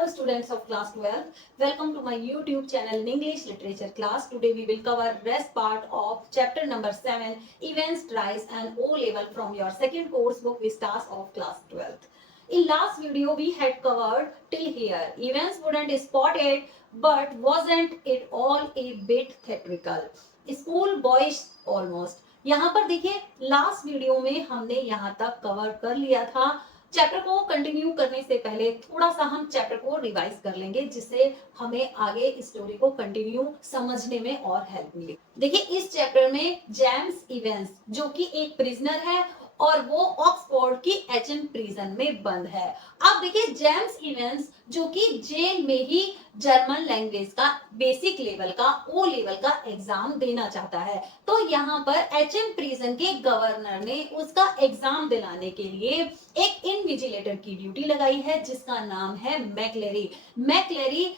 Hello students of class 12. Welcome to my YouTube channel in English Literature class. Today we will cover rest part of chapter number 7 Events, Tries and O level from your second course book Vistas of class 12th. In last video we had covered till here. Events wouldn't spot it, but wasn't it all a bit theatrical? School boys almost. यहाँ पर देखिए last video में हमने यहाँ तक cover कर लिया था। चैप्टर को कंटिन्यू करने से पहले थोड़ा सा हम चैप्टर को रिवाइज कर लेंगे जिससे हमें आगे स्टोरी को कंटिन्यू समझने में और हेल्प मिले। देखिए इस चैप्टर में जेम्स इवेंस जो कि एक प्रिजनर है और वो ऑक्सफोर्ड की एचएम प्रिजन में बंद है। अब देखिए जेम्स इवेंस जो कि जेल में ही जर्मन लैंग्वेज का बेसिक लेवल का ओ लेवल का एग्जाम देना चाहता है, तो यहाँ पर एचएम प्रिजन के गवर्नर ने उसका एग्जाम दिलाने के लिए एक इनविजिलेटर की ड्यूटी लगाई है जिसका नाम है मैक्लेरी। मैक्लेरी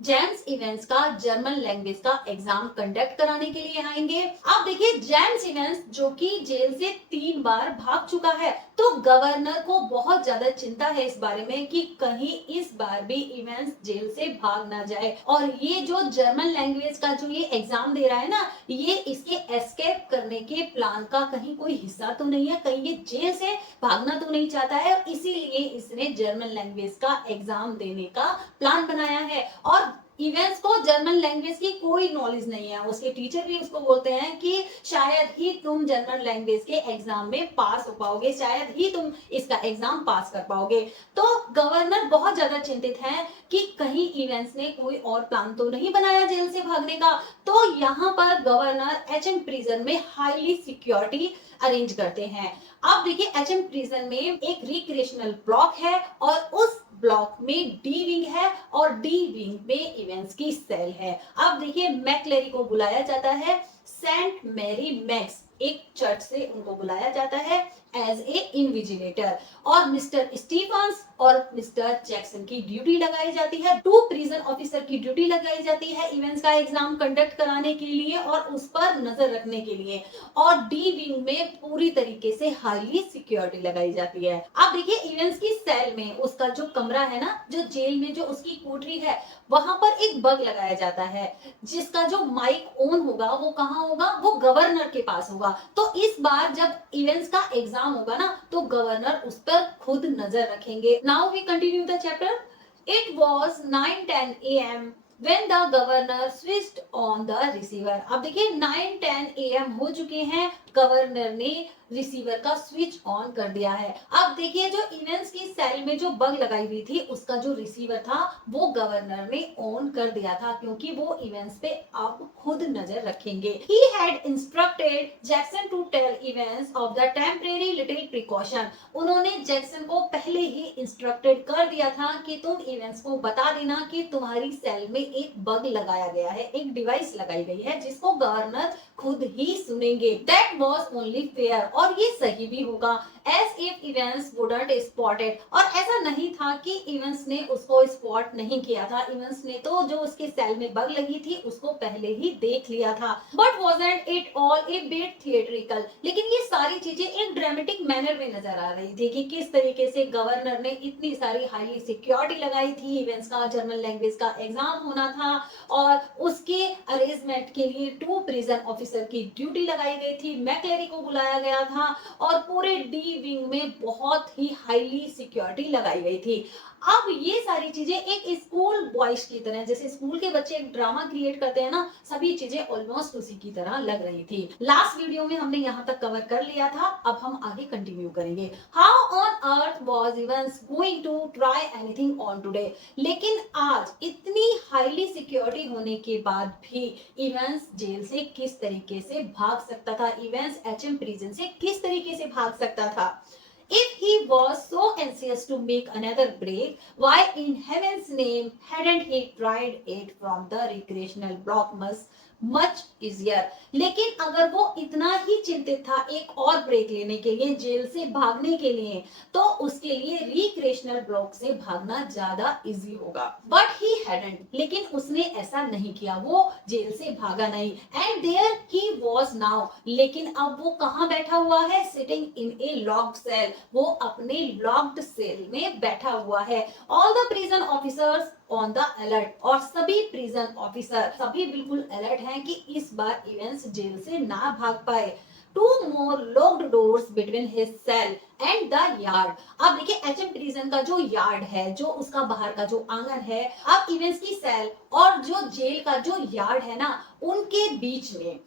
जेम्स इवेंस का जर्मन लैंग्वेज का एग्जाम कंडक्ट कराने के लिए आएंगे। अब देखिए जेम्स इवेंस जो कि जेल से 3 बार भाग चुका है, तो गवर्नर को बहुत ज्यादा चिंता है इस बारे में कि कहीं इस बार भी इवेंस जेल से भाग ना जाए और ये जो जर्मन लैंग्वेज का जो ये एग्जाम दे रहा है ना, ये इसके एस्केप करने के प्लान का कहीं कोई हिस्सा तो नहीं है, कहीं ये जेल से भागना तो नहीं चाहता है, इसीलिए इसने जर्मन लैंग्वेज का एग्जाम देने का प्लान बनाया है। और इवेंट्स को जर्मन लैंग्वेज की कोई नॉलेज नहीं है, उसके टीचर भी उसको बोलते हैं कि शायद ही तुम जर्मन लैंग्वेज के एग्जाम में पास हो पाओगे, शायद ही तुम इसका एग्जाम पास कर पाओगे। तो गवर्नर बहुत ज्यादा चिंतित है कि कहीं इवेंट्स ने कोई और प्लान तो नहीं बनाया जेल से भागने का। तो यहाँ पर गवर्नर एचएम प्रिजन में हाईली सिक्योरिटी अरेंज करते हैं। अब देखिए एचएम प्रिजन में एक रिक्रिएशनल ब्लॉक है और उस ब्लॉक में डी विंग है और डी विंग में इवेंट्स की सेल है। अब देखिए मैक्लेरी को बुलाया जाता है सेंट मैरी मैक्स, एक चर्च से उनको बुलाया जाता है एज ए इनविजिलेटर, और मिस्टर स्टीफन्स और मिस्टर जैक्सन की ड्यूटी लगाई जाती है, 2 प्रिजन ऑफिसर की ड्यूटी लगाई जाती है इवेंट्स का एग्जाम कंडक्ट कराने के लिए और उस पर नजर रखने के लिए, और डी विंग में पूरी तरीके से हाईली सिक्योरिटी लगाई जाती है। अब देखिए इवेंट्स की सेल में उसका जो कमरा है ना, जो जेल में जो उसकी कोठरी है, वहां पर एक बग लगाया जाता है जिसका जो माइक ऑन होगा वो कहाँ होगा, वो गवर्नर के पास होगा। तो इस बार जब इवेंट्स का एग्जाम होगा ना, तो गवर्नर उस पर खुद नजर रखेंगे। Now we continue the chapter. It was 9:10 AM when the governor switched on the receiver। अब देखिए 9:10 AM हो चुके हैं, गवर्नर ने रिसीवर का स्विच ऑन कर दिया है। अब देखिए जो इवेंट्स की सेल में जो बग लगाई हुई थी उसका जो रिसीवर था वो गवर्नर ने ऑन कर दिया था क्योंकि वो इवेंट्स पे अब खुद नजर रखेंगे। He had instructed Jackson to tell events of the temporary little precaution। उन्होंने जैक्सन को पहले ही इंस्ट्रक्टेड कर दिया था कि तुम इवेंट्स को बता देना कि तुम्हारी सेल में एक बग लगाया गया है, एक डिवाइस लगाई गई है जिसको गवर्नर खुद ही सुनेंगे। That was only fair, और ये सही भी होगा। As if events wouldn't spot it, और ऐसा नहीं था कि इवेंट्स ने उसको स्पॉट नहीं किया था, इवेंट्स ने तो जो उसके सेल में बग लगी थी उसको पहले ही देख लिया था। But wasn't it all a bit theatrical? लेकिन ये सारी चीजें एक ड्रामेटिक मैनर में नजर आ रही थी कि किस तरीके से गवर्नर ने इतनी सारी हाईली सिक्योरिटी लगाई थी, इवेंट्स का जर्मन लैंग्वेज का एग्जाम होना था और उसके अरेंजमेंट के लिए 2 प्रिजन ऑफिसर की ड्यूटी लगाई गई थी, मैक्लेरी को बुलाया गया था और पूरे डी विंग में बहुत ही हाईली सिक्योरिटी लगाई गई थी। अब ये सारी चीजें एक स्कूल बॉयज की तरह, जैसे स्कूल के बच्चे एक ड्रामा क्रिएट करते हैं ना, सभी चीजें ऑलमोस्ट उसी की तरह लग रही थी। लास्ट वीडियो में हमने यहाँ तक कवर कर लिया था, अब हम आगे कंटिन्यू करेंगे। How on earth was Evans going to try anything on today? लेकिन आज इतनी हाईली सिक्योरिटी होने के बाद भी इवेंट्स जेल से किस तरीके से भाग सकता था, इवेंट्स एचएम प्रिजन से किस तरीके से भाग सकता था? If he was so anxious to make another break, why in heaven's name hadn't he tried it from the recreational block? Much easier. लेकिन अगर वो इतना ही चिंतित था एक और ब्रेक लेने के लिए, जेल से भागने के लिए, तो उसके लिए रिक्रिएशनल ड्रग से भागना ज्यादा इजी होगा। बट ही हैडंट, लेकिन उसने ऐसा नहीं किया, वो जेल से भागा नहीं। And there he was now, लेकिन अब वो कहाँ बैठा हुआ है? Sitting in a locked cell, वो अपने लॉक्ड सेल में बैठा हुआ है। All the prison officers on the alert, और सभी प्रिजन ऑफिसर सभी बिल्कुल अलर्ट हैं कि इस बार इवेंट्स जेल से ना भाग पाए। Two more locked doors between his cell and the yard. अब देखिए एचएम प्रिजन का जो यार्ड है, जो उसका बाहर का जो आंगन है, अब इवेंट्स की सेल और जो जेल का जो यार्ड है ना, उनके बीच में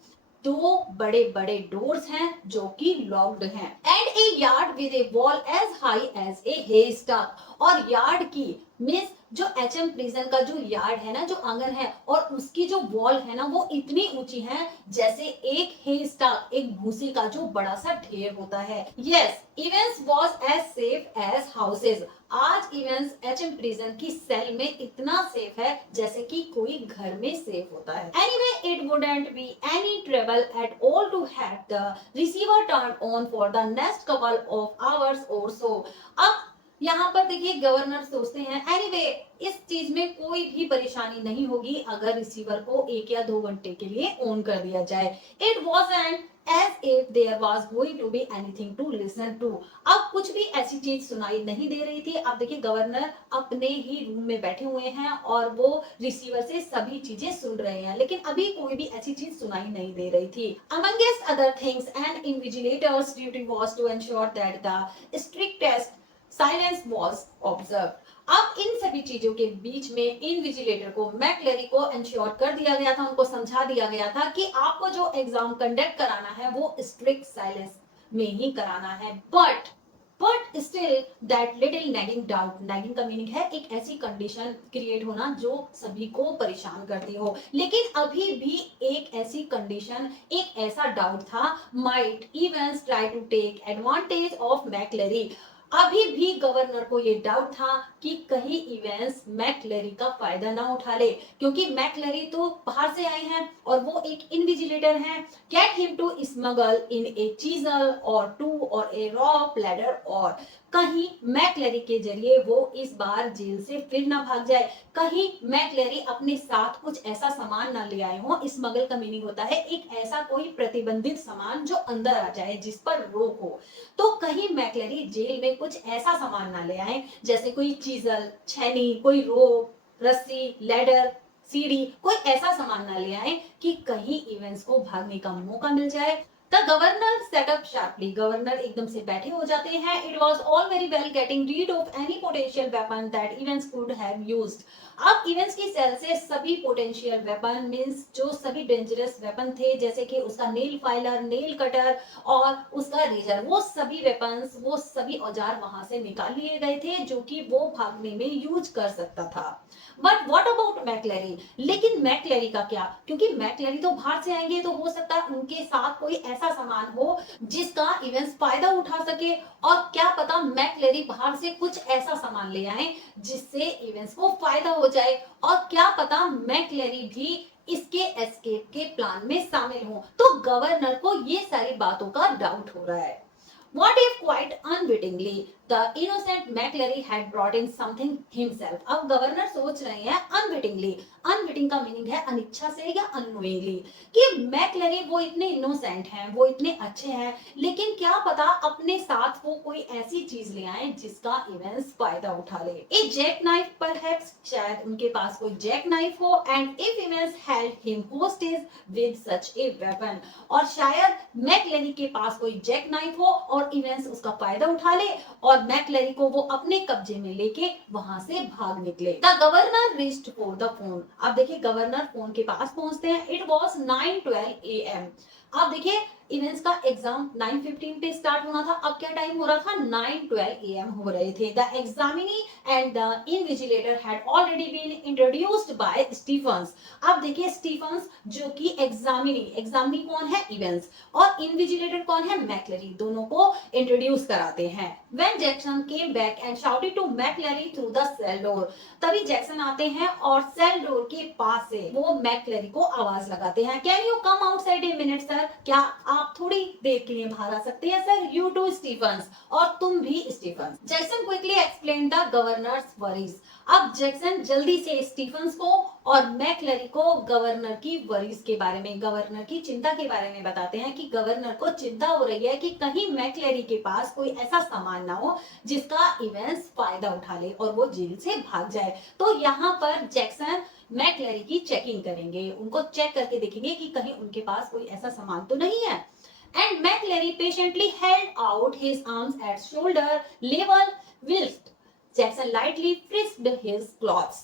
दो बड़े बड़े डोर्स हैं जो कि लॉक्ड हैं। And a yard with a wall as high as a haystack, और यार्ड की मीन्स जो एचएम प्रिजन का जो यार्ड है ना, जो आंगन है, और उसकी जो वॉल है ना, वो इतनी ऊंची है जैसे एक हेस्टॉक, एक भूसी का जो बड़ा सा ढेर होता है। Yes, Evans was as safe as houses. आज इवेंट्स एचएम प्रिजन की सेल में इतना सेफ है जैसे कि कोई घर में सेफ होता है। Anyway it wouldn't be any trouble at all to have the receiver turn on for the next couple of hours or so. अब यहाँ पर देखिए गवर्नर सोचते हैं एनीवे इस चीज में कोई भी परेशानी नहीं होगी अगर रिसीवर को 1 या 2 घंटे के लिए ऑन कर दिया जाए। It wasn't as if there was going to be anything to listen to। अब कुछ भी ऐसी चीज सुनाई नहीं दे रही थी। अब देखिए गवर्नर अपने ही रूम में बैठे हुए हैं और वो रिसीवर से सभी चीजें सुन रहे हैं, लेकिन अभी कोई भी ऐसी चीज सुनाई नहीं दे रही थी। Amongst other things, an invigilator's duty was to ensure that the strictest silence was observe. अब इन सभी चीजों के बीच में इनविजिलेटर को, मैकलेरी को इंश्योर कर दिया गया था, उनको समझा दिया गया था कि आपको जो एग्जाम कंडक्ट कराना है वो स्ट्रिक्ट साइलेंस में ही कराना है। But still that little nagging doubt, nagging का मीनिंग है एक ऐसी कंडीशन क्रिएट होना जो सभी को परेशान करती हो, लेकिन अभी भी एक ऐसी कंडीशन, एक ऐसा डाउट था, might Evans try to take advantage of McLeery. अभी भी गवर्नर को ये डाउट था कि कहीं इवेंट्स मैकलेरी का फायदा ना उठा ले, क्योंकि मैकलेरी तो बाहर से आए हैं और वो एक इनविजिलेटर हैं। Get him to smuggle in a chisel or two or a रॉप ladder, और कहीं मैकलेरी के जरिए वो इस बार जेल से फिर ना भाग जाए, कहीं मैकलेरी अपने साथ कुछ ऐसा सामान ना ले आए हो। स्मगल का मीनिंग होता है एक ऐसा कोई प्रतिबंधित सामान जो अंदर आ जाए, जिस पर रोक हो। तो कहीं मैकलेरी जेल में कुछ ऐसा सामान ना ले आए जैसे कोई चीजल, छैनी, कोई रोप, रस्सी, लैडर, सीढ़ी, कोई ऐसा सामान ना ले आए कि कहीं इवेंट्स को भागने का मौका मिल जाए। The governor set up sharply, governor एकदम से बैठे हो जाते हैं। It was all very well getting read of any potential weapon that events could have used. अब इवेंट्स की सेल से सभी पोटेंशियल वेपन मींस जो सभी डेंजरस वेपन थे, जैसे कि उसका नेल फाइलर, नेल कटर और उसका रेजर, वो सभी वेपन्स, वो सभी औजार वहां से निकाल लिए गए थे जो कि वो भागने में यूज कर सकता था। बट व्हाट अबाउट मैकलेरी, लेकिन मैकलेरी का क्या? क्योंकि मैकलेरी तो बाहर से आएंगे, तो हो सकता है उनके साथ कोई ऐसा सामान हो जिसका इवेंट्स फायदा उठा सके, और क्या पता मैकलेरी बाहर से कुछ ऐसा सामान ले आए जिससे इवेंट्स को फायदा हो जाए, और क्या पता मैकलेरी भी इसके एस्केप के प्लान में शामिल हो। तो गवर्नर को ये सारी बातों का डाउट हो रहा है। What if quite unwittingly the innocent McLary had brought in something himself? अब गवर्नर सोच रहे हैं unwittingly, unwitting का मीनिंग है अनिच्छा से या unknowingly, कि मैकलेरी वो इतने इनोसेंट हैं, वो इतने अच्छे हैं, लेकिन क्या पता अपने साथ वो कोई ऐसी चीज ले आए जिसका इवेंट्स फायदा उठा ले। ए जैक नाइफ परहैप्स, शायद उनके पास कोई जैक नाइफ हो, and if Evans held him hostage with such a weapon, और शायद मैकलेरी के पास कोई जैक नाइफ हो और इवेंट्स उसका फायदा उठा ले और मैकलेरी को वो अपने कब्जे में लेके वहां से भाग निकले। The governor reached for the phone. अब देखिए गवर्नर फोन के पास पहुंचते हैं। It was 9:12 AM। अब देखिए इवेंट्स का एग्जाम 9:15 पे स्टार्ट होना था, अब क्या टाइम हो रहा था, 9:12 AM हो रहे थे। The examinee and the invigilator had already been introduced by Stephens. अब देखिए स्टीफन्स जो कि एग्जामिनी कौन है, इवेंट्स, और इनविजिलेटर कौन है, मैकलरी, दोनों को इंट्रोड्यूस कराते हैं। When Jackson came back and shouted to McLeery through the cell door, तभी जैक्सन आते हैं और सेल डोर के पास से वो मैकलरी को आवाज लगाते हैं, can you come outside a minute sir, क्या आप थोड़ी देर के लिए बाहर आ सकते हैं सर, यू टू स्टीफन्स, और तुम भी Stephens. Jackson quickly explain the governor's worries. अब जैक्सन जल्दी से स्टीफन्स को और मैकलरी को गवर्नर की वरीज के बारे में, गवर्नर की चिंता के बारे में बताते हैं कि गवर्नर को चिंता हो रही है कि कहीं मैकलरी के पास कोई ऐसा सामान ना हो जिसका इवेंट्स फायदा उठा ले और वो जेल से भाग जाए। तो यहाँ पर जैक्सन मैकलरी की चेकिंग करेंगे, उनको चेक करके देखेंगे कि कहीं उनके पास कोई ऐसा सामान तो नहीं है। And McLary patiently held out his arms at shoulder level whilst Jackson lightly frisked his clothes.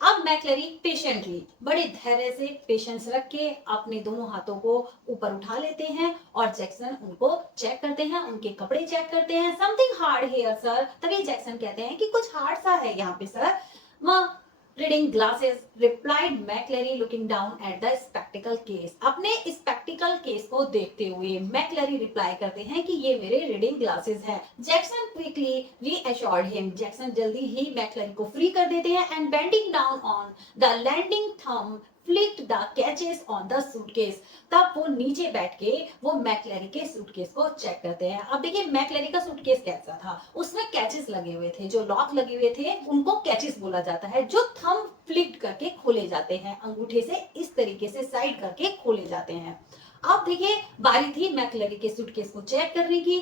अब मैकलरी पेशेंटली, बड़े धैर्य से, पेशेंस रख के अपने दोनों हाथों को ऊपर उठा लेते हैं और जैक्सन उनको चेक करते हैं, उनके कपड़े चेक करते हैं। समथिंग हार्ड हियर सर, तभी जैक्सन कहते हैं कि कुछ हार्ड सा है यहाँ पे sir. reading glasses, replied McLary looking down at the spectacle case. अपने spectacle case को देखते हुए McLary रिप्लाई करते हैं कि ये मेरे रीडिंग ग्लासेस हैं। Jackson quickly reassured him. Jackson जल्दी ही McLary को फ्री कर देते हैं and bending down on the landing thumb flicked the catches on the suitcase. तब वो नीचे बैठ के वो मैकलरी के सूटकेस को चेक करते हैं। अब देखिए मैकलरी का सूटकेस कैसा था, उसमें कैचेस लगे हुए थे, जो लॉक लगे हुए थे उनको कैचेस बोला जाता है, जो थंब फ्लिक्ड करके खोले जाते हैं, अंगूठे से इस तरीके से साइड करके खोले जाते हैं। अब देखिए बारी थी मैकलरी के सूटकेस को चेक करने की।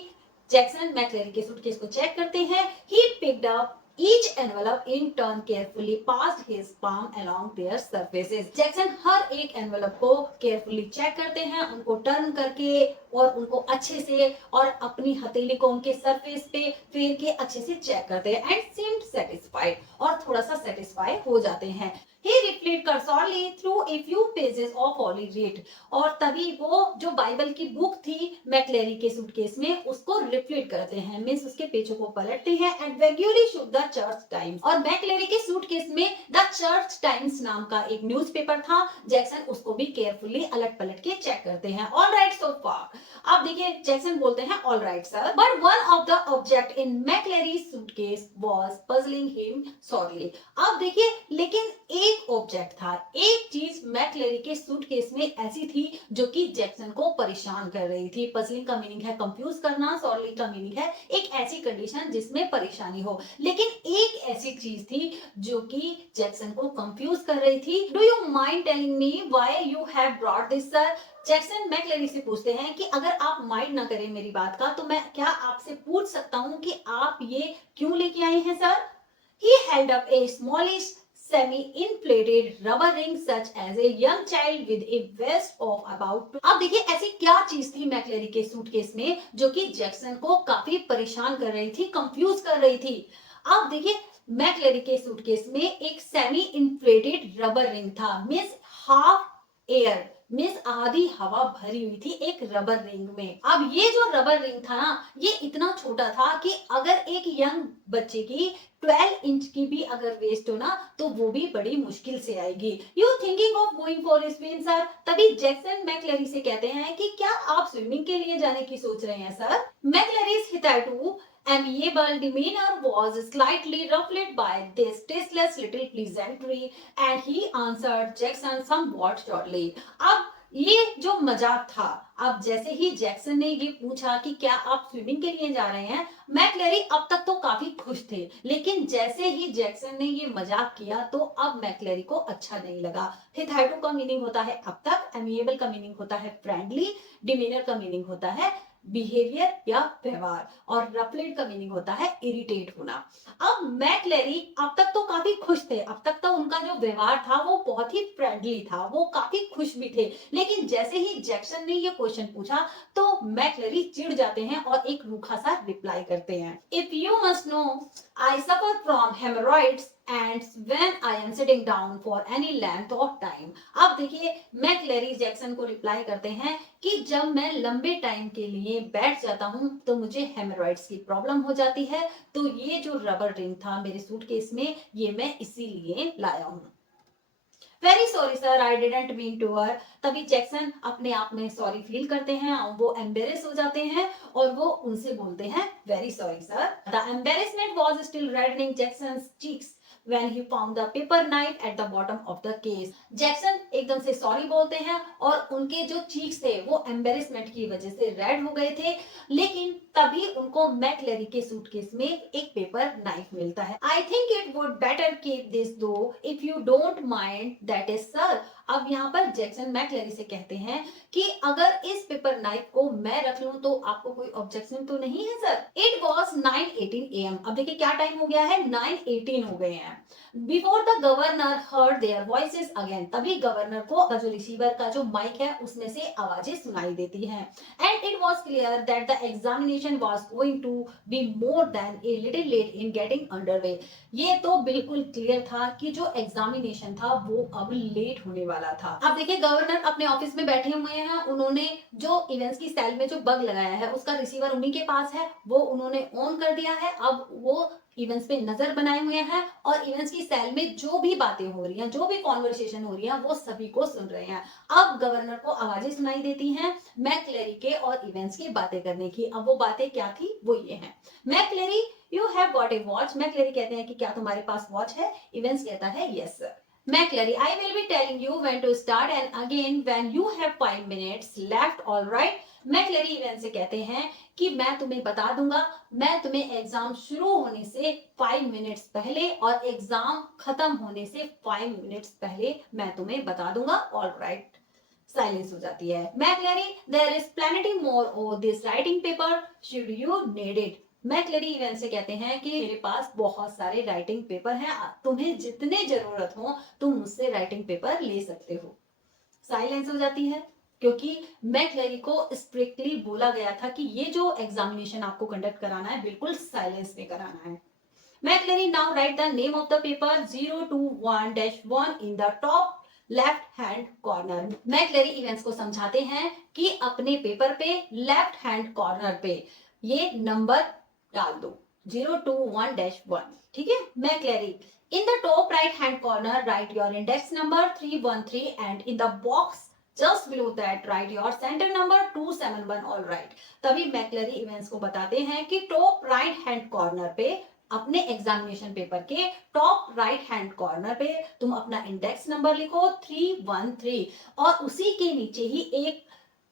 जैक्सन मैकलरी के सूटकेस को चेक करते हैं। He picked up each envelope in turn, carefully passed his palm along their surfaces. Jackson हर एक एनवेलप को केयरफुली चेक करते हैं, उनको टर्न करके और उनको अच्छे से और अपनी हथेली को उनके सरफेस पे फेर के अच्छे से चेक करते हैं एंड सीम्ड सेटिस्फाइड, और थोड़ा सा सेटिस्फाई हो जाते हैं। He replied cursorily through a few pages of Holy Writ, और तभी वो जो बाइबल की बुक थी मैकलरी के सूटकेस में उसको रिफ्लेट करते हैं, मींस उसके पेजों को पलटते हैं and vaguely should the church times, और मैकलरी के सूटकेस में द चर्च टाइम्स नाम का एक न्यूज़पेपर था। जैक्सन उसको भी केयरफुली अलट पलट के चेक करते हैं। All right so far. अब देखिए जैक्सन बोलते हैं all right sir, but one of the object in McCleary suitcase was puzzling him sorely. अब देखिए लेकिन एक ऑब्जेक्ट था, एक चीज मैकलरी के सूटकेस में ऐसी थी जो कि जैक्सन को परेशान कर रही थी। पजलिंग का मीनिंग है कंफ्यूज करना, सॉरली का मीनिंग है एक ऐसी कंडीशन जिसमें परेशानी हो, लेकिन एक ऐसी चीज थी जो कि जैक्सन को कंफ्यूज कर रही थी। Do you mind telling me why you have brought this sir? Jackson मैकलरी से पूछते हैं कि अगर आप माइंड ना करें मेरी बात का तो मैं क्या आपसे पूछ सकता हूं कि आप ये क्यों लेके आए हैं sir? He held up a smallish semi-inflated rubber ring such as a young child with a vest of about। अब देखिए ऐसी क्या चीज थी मैकलरी के सूटकेस में जो कि जैक्सन को काफी परेशान कर रही थी, कंफ्यूज कर रही थी। अब देखिए मैकलरी के सूटकेस में एक सेमी इन्फ्लेटेड रबर रिंग था, मींस हाफ एयर, मींस आधी हवा भरी हुई थी एक रबर रिंग में। अब ये जो रबर रिंग था ना, ये इतना छोटा था कि अगर एक यंग बच्चे की 12 इंच की भी अगर वेस्ट हो ना तो वो भी बड़ी मुश्किल से आएगी। You thinking of going for a swim sir? तभी जैक्सन मैकलरी से कहते हैं कि क्या आप स्विमिंग के लिए जाने की सोच रहे हैं sir? मैकलरी's hitherto amiable demeanor was slightly ruffled by this tasteless little pleasantry and he answered Jackson somewhat shortly. अब ये जो मजाक था, अब जैसे ही जैक्सन ने ये पूछा कि क्या आप स्विमिंग के लिए जा रहे हैं, मैकलरी अब तक तो काफी खुश थे, लेकिन जैसे ही जैक्सन ने ये मजाक किया तो अब मैकलरी को अच्छा नहीं लगा। हिथाइटो का मीनिंग होता है अब तक, एमिएबल का मीनिंग होता है फ्रेंडली, डिमीनर का मीनिंग होता है बिहेवियर या व्यवहार, और रफलेट का मीनिंग होता है इरिटेट होना। अब मैकलरी अब तक तो काफी खुश थे, अब तक तो उनका जो व्यवहार था वो बहुत ही फ्रेंडली था, वो काफी खुश भी थे, लेकिन जैसे ही जैक्सन ने ये क्वेश्चन पूछा तो मैकलरी चिढ़ जाते हैं और एक रूखा सा रिप्लाई करते हैं। If you must know I suffer from hemorrhoids and when I am sitting down for any length of time। अब देखिए मैकलेरी जैक्सन को रिप्लाई करते हैं कि जब मैं लंबे टाइम के लिए बैठ जाता हूँ तो मुझे हेमोरॉइड्स की प्रॉब्लम हो जाती है, तो ये जो रबर रिंग था मेरे सूटकेस में ये मैं इसीलिए लाया हूँ। Very sorry sir, I didn't mean to her. तभी जैक्सन अपने आप में सॉरी फील करते हैं, वो एम्बेरेस हो जाते हैं और वो उनसे बोलते हैं very sorry sir. The embarrassment was still reddening Jackson's cheeks when he found the paper knife at the bottom of the case। Jackson एकदम से सॉरी बोलते हैं और उनके जो चीक्स थे वो एम्बेरेसमेंट की वजह से रेड हो गए थे, लेकिन तभी उनको मैकलेरी के सूटकेस में एक पेपर नाइफ मिलता है। I think it would better keep this though if you don't mind, that is sir. अब यहाँ पर जैक्सन मैकलेरी से कहते हैं कि अगर इस पेपर नाइफ को मैं रख लूं तो आपको कोई ऑब्जेक्शन तो नहीं है सर। It was 9:18 AM। अब देखिए क्या टाइम हो गया है, 9:18 हो गए हैं। Before the governor heard there voices again. तभी गवर्नर को जो रिसीवर का जो माइक है उसमें से आवाजें सुनाई देती हैं। And it was clear that the examination was going to be more than a little late in getting underway. ये तो बिल्कुल क्लियर था कि जो एग्जामिनेशन था वो अब लेट होने वाला था। अब देखिए गवर्नर अपने ऑफिस में बैठे हुए हैं, उन्होंने जो इवेंट्स की सेल में जो बग लगाया है उसका रिसीवर उन्हीं के पास है, वो उन्होंने ऑन कर दिया है। अब वो इवेंट्स पे नजर बनाए हुए हैं और इवेंट्स की सेल में जो भी बातें हो रही हैं, जो भी कॉन्वर्सेशन हो रही है वो सभी को सुन रहे हैं। अब गवर्नर को आवाजें सुनाई देती हैं मैकलेरी के और इवेंट्स की बातें करने की। अब वो बातें क्या थी, वो ये है। McLeary, you have got a watch. McLeary कहते हैं कि क्या तुम्हारे पास वॉच है? इवेंट्स कहता है yes sir. McLeary, I will be telling you when to start and again when you have 5 minutes left, all right। McLeary Evans से कहते हैं कि मैं तुम्हें बता दूंगा, मैं तुम्हें एग्जाम शुरू होने से 5 मिनट्स पहले और एग्जाम खत्म होने से 5 मिनट्स पहले मैं तुम्हें बता दूंगा, ऑल राइट। साइलेंस हो जाती है। McCleary, there is plenty more of this writing paper, should you need it. McCleary Evans से कहते हैं कि मेरे पास बहुत सारे राइटिंग पेपर हैं, तुम्हें जितने जरूरत हो तुम मुझसे राइटिंग पेपर ले सकते हो। साइलेंस हो जाती है क्योंकि मैकलेरी को स्ट्रिक्टली बोला गया था कि ये जो एग्जामिनेशन आपको कंडक्ट कराना है बिल्कुल साइलेंस में कराना है। McLeary, now right the name of the paper 021-1 in the top left hand corner. McLeary Evans को समझाते हैं कि अपने पेपर पे लेफ्ट हैंड कॉर्नर पे ये नंबर डाल दो 021-1, ठीक है। McLeary, in the top right hand corner right your index number 313 and in the box just below that right your centre number 271, all right. तभी मैकलेरी इवेंट्स को बताते हैं कि टॉप राइट हैंड कॉर्नर पे अपने एग्जामिनेशन पेपर के top right hand corner पे तुम अपना इंडेक्स नंबर लिखो 313 और उसी के नीचे ही एक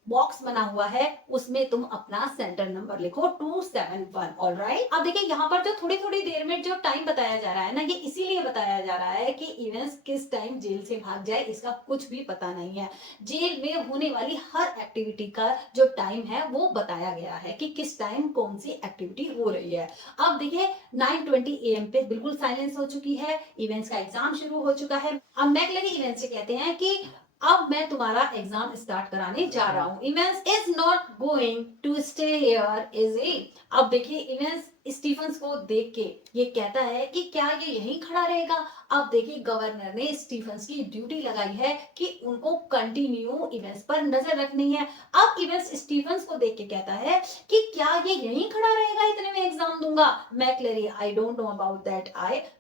बॉक्स बना हुआ है, उसमें तुम अपना सेंटर नंबर लिखो 271, ऑलराइट। अब देखिए यहाँ पर जो थोड़ी थोड़ी देर में जो टाइम बताया जा रहा है ना, ये इसीलिए बताया जा रहा है कि इवेंट्स किस टाइम जेल से भाग जाए इसका कुछ भी पता नहीं है। जेल में होने वाली हर एक्टिविटी का जो टाइम है वो बताया गया है कि किस टाइम कौन सी एक्टिविटी हो रही है। अब देखिए 9:20 AM पे बिल्कुल साइलेंस हो चुकी है, इवेंट्स का एग्जाम शुरू हो चुका है। अब मैकलेरी इवेंट्स से कहते हैं कि अब मैं तुम्हारा एग्जाम स्टार्ट कराने जा रहा हूँ। Evans is not going to stay here is he. अब देखिए इवेंट्स स्टीफन्स को देख के ये कहता है कि क्या ये यहीं खड़ा रहेगा। अब देखिए गवर्नर ने स्टीफन्स की ड्यूटी लगाई है कि उनको कंटिन्यू इवेंट्स पर नजर रखनी है। अब इवेंट्स स्टीफन्स को देख के कहता है कि क्या ये यहीं खड़ा रहेगा, इतने में एग्जाम दूंगा। McCleary, I don't know about that,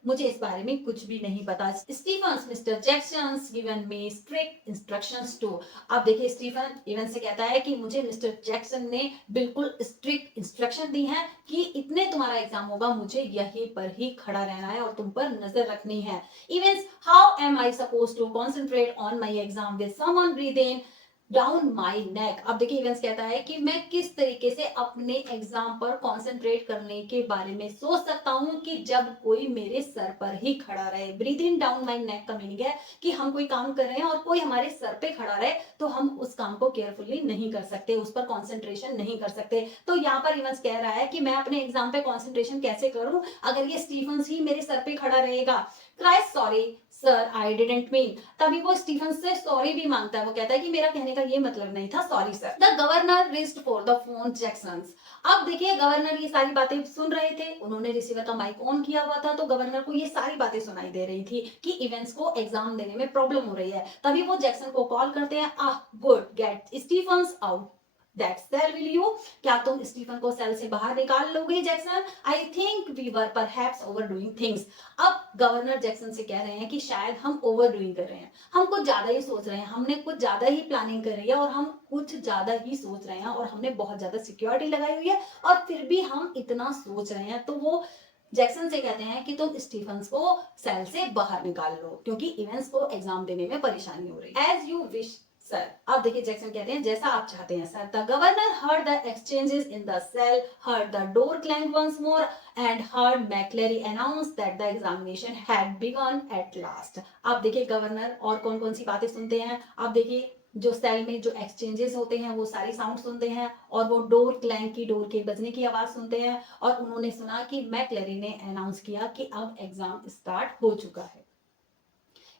मुझे इस बारे में कुछ भी नहीं पता। Stephens, mister Jackson's given me strict instructions too. अब देखिए स्टीफन इवेंट्स से कहता है कि मुझे मिस्टर जैक्सन ने बिल्कुल स्ट्रिक्ट इंस्ट्रक्शन दी है कि इतने तुम्हारा एग्जाम होगा, मुझे यहीं पर ही खड़ा रहना है और तुम पर नजर रखनी है। Events, how am I supposed to concentrate on my exam with someone breathing down my neck. अब देखिए इवेंट्स कहता है कि मैं किस तरीके से अपने एग्जाम पर कंसंट्रेट करने के बारे में सोच सकता हूं कि जब कोई मेरे सर पर ही खड़ा रहे। ब्रीदिंग डाउन माई नेक का मीनिंग है कि हम कोई काम कर रहे हैं और कोई हमारे सर पे खड़ा रहे तो हम उस काम को केयरफुली नहीं कर सकते, उस पर कॉन्सेंट्रेशन नहीं कर सकते। तो यहाँ पर इवेंट्स कह रहा है कि मैं अपने एग्जाम पे कॉन्सेंट्रेशन कैसे करूं अगर ये स्टीफन्स ही मेरे सर पे खड़ा रहेगा। Christ sorry sir, I didn't mean. तभी वो स्टीफन से सॉरी भी मांगता है, वो कहता है कि मेरा कहने का ये मतलब नहीं था, sorry sir. The governor reached for the phone Jackson's. अब देखिए गवर्नर ये सारी बातें सुन रहे थे, उन्होंने रिसीवर का माइक ऑन किया हुआ था, तो गवर्नर को ये सारी बातें सुनाई दे रही थी कि इवेंट्स को एग्जाम देने में प्रॉब्लम हो रही है। तभी वो जैक्सन को कॉल करते हैं, ah good, get Stephens out that cell will you. क्या तुम स्टीफन को सेल से बाहर निकाल लोगे Jackson? I think we were perhaps overdoing things. अब गवर्नर जैक्सन से कह रहे हैं कि शायद हम ओवरडूइंग कर रहे हैं, हम कुछ ज्यादा ही सोच रहे हैं, हमने कुछ ज्यादा ही प्लानिंग कर रही है और हम कुछ ज्यादा ही सोच रहे हैं और हमने बहुत ज्यादा सिक्योरिटी लगाई हुई है और फिर भी हम इतना सोच रहे हैं। तो वो जैक्सन से कहते हैं कि तुम स्टीफन्स को सेल से बाहर निकाल लो क्योंकि इवेंट्स को एग्जाम देने में परेशानी हो रही है। As you wish sir. अब देखिए जैक्सन कहते हैं जैसा आप चाहते हैं sir. The governor heard the exchanges in the cell, heard the door clank once more and heard McCleary announce that the examination had begun at last. अब देखिए गवर्नर और कौन कौन सी बातें सुनते हैं। अब देखिए जो सेल में जो एक्सचेंजेस होते हैं वो सारी साउंड सुनते हैं और वो डोर क्लैंक की, डोर के बजने की आवाज सुनते हैं और उन्होंने सुना कि मैक्लेरी ने अनाउंस किया कि अब एग्जाम स्टार्ट हो चुका है।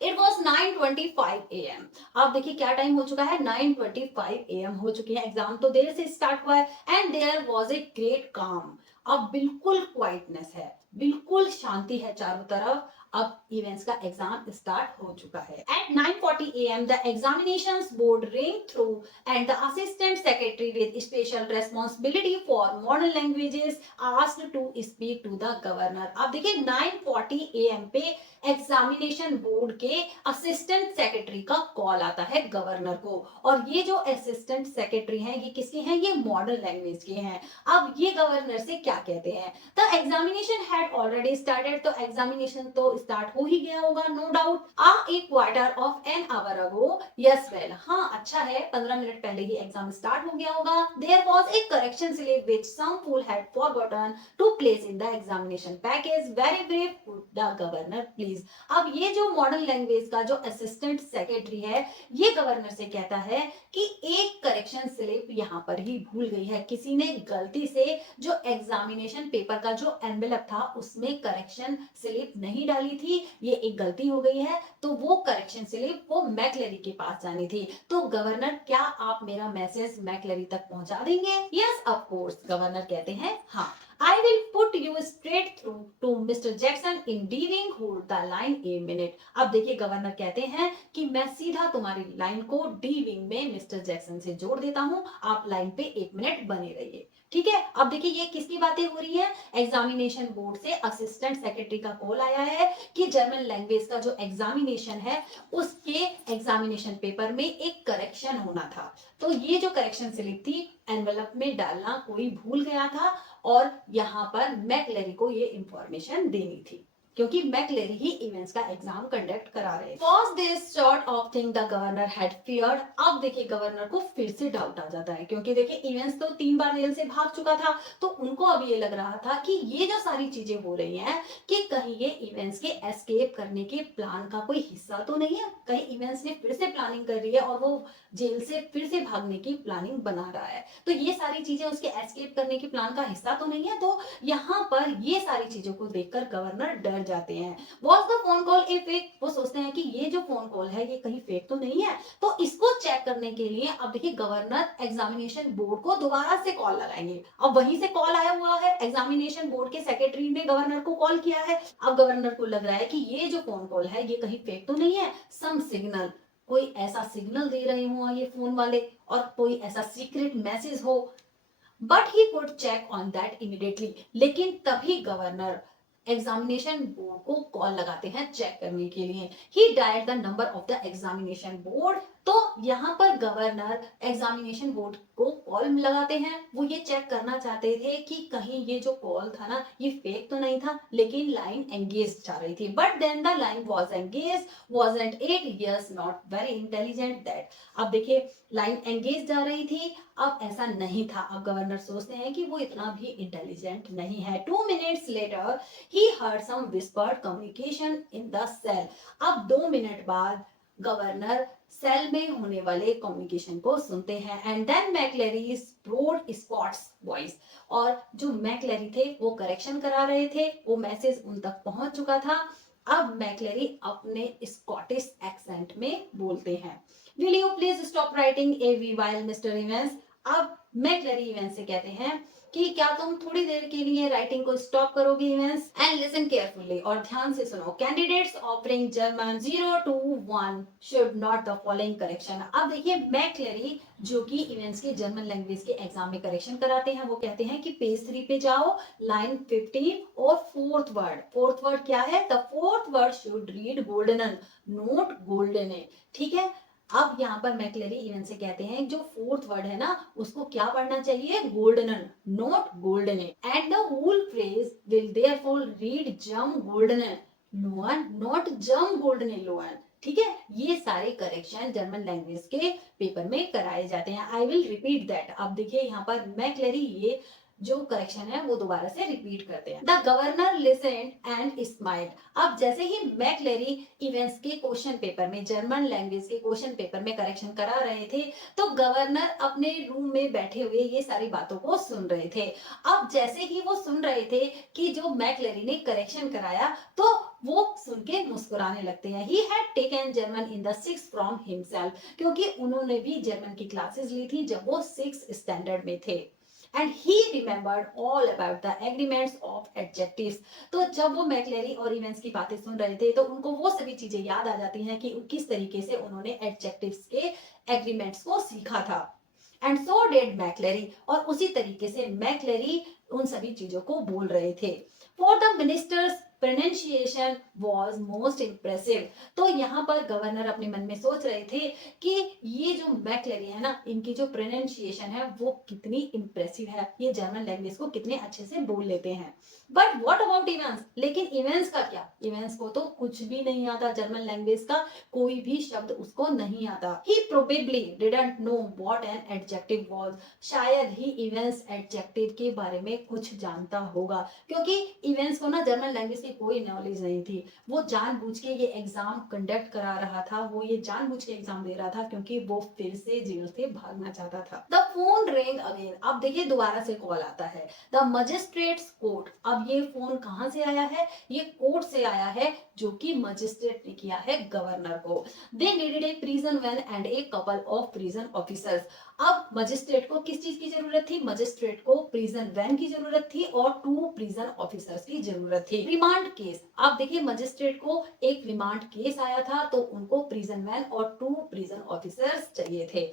It was 9:25 AM। अब देखिए क्या टाइम हो चुका है, 9:25 AM हो चुकी है, एग्जाम तो देर से स्टार्ट हुआ है। And there was a great calm. अब बिल्कुल क्वाइटनेस है, बिल्कुल शांति है चारों तरफ। अब इवेंट्स का एग्जाम स्टार्ट हो चुका है। At 9:40 AM the examinations board rang through and the assistant secretary with special responsibility for modern languages asked to speak to the governor। अब देखिए 9:40 AM पे एग्जामिनेशन बोर्ड के असिस्टेंट सेक्रेटरी का call आता है गवर्नर को। और ये जो असिस्टेंट सेक्रेटरी हैं ये किसके हैं, ये मॉडर्न लैंग्वेज के हैं। अब ये गवर्नर से क्या कहते हैं, the examination had already started. तो एग्जामिनेशन तो स्टार्ट हो ही गया होगा no doubt. A quarter of an hour ago, yes well, हाँ अच्छा है 15 मिनट पहले ही एग्जाम स्टार्ट हो गया होगा। There was a correction slip which some fool had forgotten to place in the examination package, very brief the governor please. अब ये जो मॉडर्न लैंग्वेज का जो असिस्टेंट सेक्रेटरी है ये गवर्नर से कहता है कि एक करेक्शन स्लिप यहाँ पर ही भूल गई है, किसी ने गलती से जो एग्जामिनेशन पेपर का जो एनवेलप था उसमें करेक्शन स्लिप नहीं डाली थी, ये एक गलती हो गई है। तो वो करेक्शन स्लिप वो मैक्लेरी के पास जानी थी। तो गवर्नर क्या आप मेरा मैसेज मैक्लेरी तक पहुंचा देंगे? यस ऑफ कोर्स, गवर्नर कहते हैं हाँ। I will put you straight through to Mr. Jackson in Deering hold the line a minute। अब देखिए गवर्नर कहते हैं कि मैं सीधा तुम्हारी लाइन को डी विंग में मिस्टर जैक्सन से जोड़ देता हूं, आप लाइन पे 1 मिनट बने रहिए, ठीक है। अब देखिए ये किसकी बातें हो रही है, एग्जामिनेशन बोर्ड से असिस्टेंट सेक्रेटरी का कॉल आया है कि जर्मन लैंग्वेज का जो एग्जामिनेशन है उसके एग्जामिनेशन पेपर में एक करेक्शन होना था। तो ये जो करेक्शन स्लिप थी एनवेलप में डालना कोई भूल गया था और यहाँ पर मैक्लेरी को ये इंफॉर्मेशन देनी थी क्योंकि मैक्लेरी ही इवेंट्स का एग्जाम कंडक्ट करा रहे हैं। Was this sort of thing the governor had feared? अब देखिए गवर्नर को फिर से डाउट आ जाता है क्योंकि देखिए इवेंट्स तो 3 बार जेल से भाग चुका था, तो उनको अब ये लग रहा था कि ये जो सारी चीजें हो रही हैं कि कहीं ये इवेंट्स के एस्केप करने के प्लान का कोई हिस्सा तो नहीं है, कहीं इवेंट्स ने फिर से प्लानिंग कर रही है और वो जेल से फिर से भागने की प्लानिंग बना रहा है। तो ये सारी चीजें उसके एस्केप करने के प्लान का हिस्सा तो नहीं है। तो यहाँ पर ये सारी चीजों को देखकर गवर्नर डर जाते हैं। Was the phone call a fake? वो सोचते हैं कि ये जो फोन कॉल है ये कहीं फेक तो नहीं है। तो इसको चेक करने के लिए अब देखिए गवर्नर एग्जामिनेशन बोर्ड को दोबारा से कॉल लगाएंगे। अब वहीं से कॉल आया हुआ है, एग्जामिनेशन बोर्ड के सेक्रेटरी ने गवर्नर को कॉल किया है। अब गवर्नर को लग रहा है कि ये जो फोन कॉल है ये कहीं फेक तो नहीं है, सम सिग्नल, कोई ऐसा सिग्नल दे रहे हो ये फोन वाले और कोई ऐसा सीक्रेट मैसेज हो। But he could check on that immediately. लेकिन तभी गवर्नर एग्जामिनेशन बोर्ड को कॉल लगाते हैं चेक करने के लिए। He dialled the number of the examination board. तो यहाँ पर गवर्नर एग्जामिनेशन बोर्ड को कॉल लगाते हैं, वो ये चेक करना चाहते थे कि कहीं ये जो कॉल था ना ये फेक तो नहीं था, लेकिन लाइन एंगेज जा रही थी। But then the line was engage, wasn't it? Yes, not very intelligent that. अब देखिए लाइन एंगेज जा रही थी, अब ऐसा नहीं था। अब गवर्नर सोचते हैं कि वो इतना भी इंटेलिजेंट नहीं है। 2 minutes later he heard some whispered communication in the cell। अब 2 मिनट बाद गवर्नर सेल में होने वाले कम्युनिकेशन को सुनते हैं। And then McCleary's broad Scots voice. और जो मैक्लेरी थे वो करेक्शन करा रहे थे, वो मैसेज उन तक पहुंच चुका था। अब मैक्लेरी अपने स्कॉटिश एक्सेंट में बोलते हैं, will you please stop writing एवी वाइल मिस्टर इवेंस। अब मैक्लेरी इवेंस से कहते हैं कि क्या तुम थोड़ी देर के लिए राइटिंग को स्टॉप करोगे इवेंस, एंड लिसन केयरफुली, और ध्यान से सुनो, candidates offering German 0 to 1 should not the following correction. अब देखिए मैक्लेरी जो कि इवेंट्स के जर्मन लैंग्वेज के एग्जाम में करेक्शन कराते हैं, वो कहते हैं कि पेज 3 पे जाओ, लाइन 15 और फोर्थ वर्ड क्या है, the fourth word should read golden, not golden, ठीक है। अब यहाँ पर मैक्लेरी इवेंट से कहते हैं जो फोर्थ वर्ड है ना उसको क्या पढ़ना चाहिए, golden, not golden, and the whole phrase will therefore read jam golden loan, not jam golden loan, ठीक है। ये सारे करेक्शन जर्मन लैंग्वेज के पेपर में कराए जाते हैं। I will repeat that. अब देखिए यहाँ पर मैक्लेरी ये जो करेक्शन है वो दोबारा से रिपीट करते हैं। The governor listened and smiled. अब जैसे ही मैक्लेरी इवेंट्स के क्वेश्चन पेपर में, जर्मन लैंग्वेज के क्वेश्चन पेपर में करेक्शन करा रहे थे, तो गवर्नर अपने रूम में बैठे हुए ये सारी बातों को सुन रहे थे। अब जैसे ही वो सुन रहे थे कि जो मैक्लेरी ने करेक्शन कराया, तो वो सुन के मुस्कुराने लगते हैं। He had taken German in the 6th from himself, क्योंकि उन्होंने भी जर्मन की क्लासेस ली थी जब वो 6th स्टैंडर्ड में थे। And he remembered all about the agreements of adjectives। तो जब वो मैक्लेरी और इवेंट्स की बातें सुन रहे थे तो उनको वो सभी चीजें याद आ जाती हैं कि किस तरीके से उन्होंने एडजेक्टिव्स के एग्रीमेंट्स को सीखा था। एंड सो डिड मैक्लेरी, और उसी तरीके से मैक्लेरी उन सभी चीजों को बोल रहे थे। For the ministers pronunciation was most impressive. तो यहाँ पर गवर्नर अपने मन में सोच रहे थे कि ये जो मैक्लेरी है ना, इनकी जो प्रोनाउंसिएशन है वो कितनी इंप्रेसिव है, ये जर्मन लैंग्वेज को कितने अच्छे से बोल लेते हैं। बट व्हाट अबाउट इवेंट्स, लेकिन इवेंट्स का क्या, इवेंट्स को तो कुछ भी नहीं आता, जर्मन लैंग्वेज का कोई भी शब्द उसको नहीं आता। He probably didn't know what an adjective was. शायद ही इवेंट्स एडजेक्टिव के बारे में कुछ जानता होगा, क्योंकि इवेंट्स को ना जर्मन लैंग्वेज की कोई नॉलेज नहीं थी। वो जानबूझ के ये एग्जाम कंडक्ट करा रहा था, वो ये जानबूझ के एग्जाम दे रहा था क्योंकि वो फिर से जेल से भागना चाहता था। The phone ring again. अब देखिए दोबारा से कॉल आता है। The magistrates court. अब ये फोन कहां से आया है, ये कोर्ट से आया है, जो कि मजिस्ट्रेट ने किया है गवर्नर को। They needed a prison van and a couple of prison officers. अब मजिस्ट्रेट को किस चीज की जरूरत थी, मजिस्ट्रेट को प्रिजन वैन की जरूरत थी और 2 प्रिजन ऑफिसर्स की जरूरत थी। Remand case. अब देखिए मजिस्ट्रेट को एक रिमांड केस आया था, तो उनको प्रिजन वैन और 2 प्रिजन ऑफिसर्स चाहिए थे।